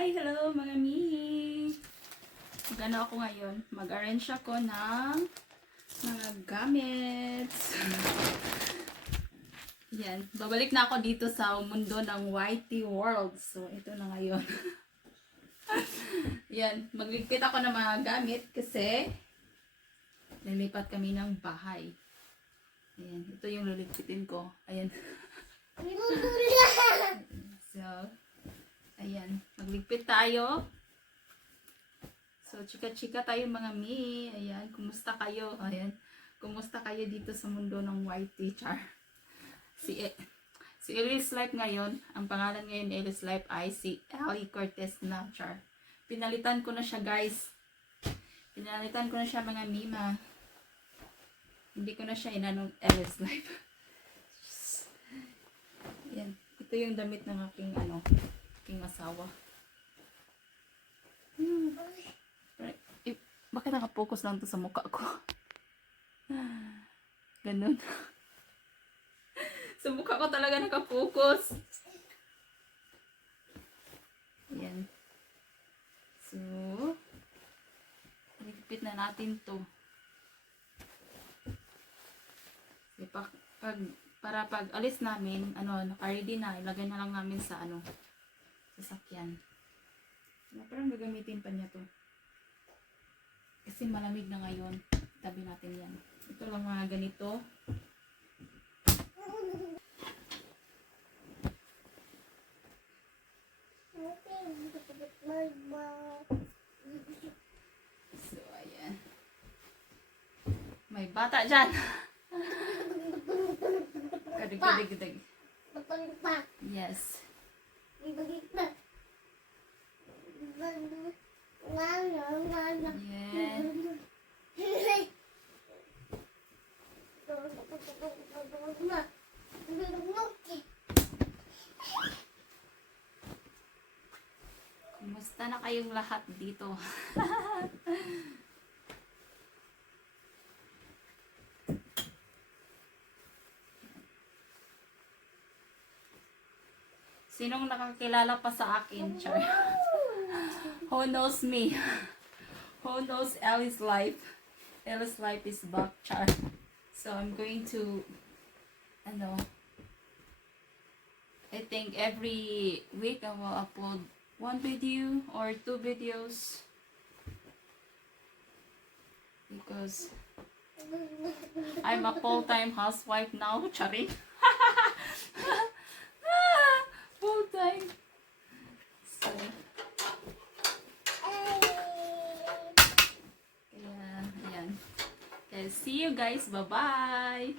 Hi! Hello mga mi! Mag-ano ako ngayon? Mag-arrange ako ng mga gamits. Yan. Babalik na ako dito sa mundo ng YT World. So, ito na ngayon. Yan. Magligpit ako ng mga gamit kasi lilipat kami ng bahay. Ayan. Ito yung liligpitin ko. Ayan. So, ayan. Magligpit tayo. So, chika-chika tayo mga mi. Ayan. Kumusta kayo? Ayan. Kumusta kayo dito sa mundo ng YT, char? Si Ellis Life ngayon, ang pangalan ngayon ni Ellis Life ay si Ali Cortez na, char. Pinalitan ko na siya, guys. Pinalitan ko na siya mga mima. Hindi ko na siya inanong Ellis Life. Ayan. Ito yung damit ng aking aking asawa. Bakit nakapokus lang to sa mukha ko? Ganun. Sa mukha ko talaga nakapokus. Ayan. So, ligpit na natin to. Para pag alis namin, naka-ready na, ilagay na lang namin sa sasakyan. Parang gagamitin pa niya to. Kasi malamig na ngayon. Tabi natin yan. Ito lang mga ganito. So, ayan. May bata dyan. Kadig. Yes. Yeah. Kumusta na kayong lahat dito? Sinong nakakilala pa sa akin, char? Who knows me? Who knows Ellie's Life? Ellie's Life is back, char. So I'm going to, I think every week I will upload 1 video or 2 videos. Because I'm a full-time housewife now, chari. Full-time. So, yeah, ayan. Okay, see you guys. Bye-bye.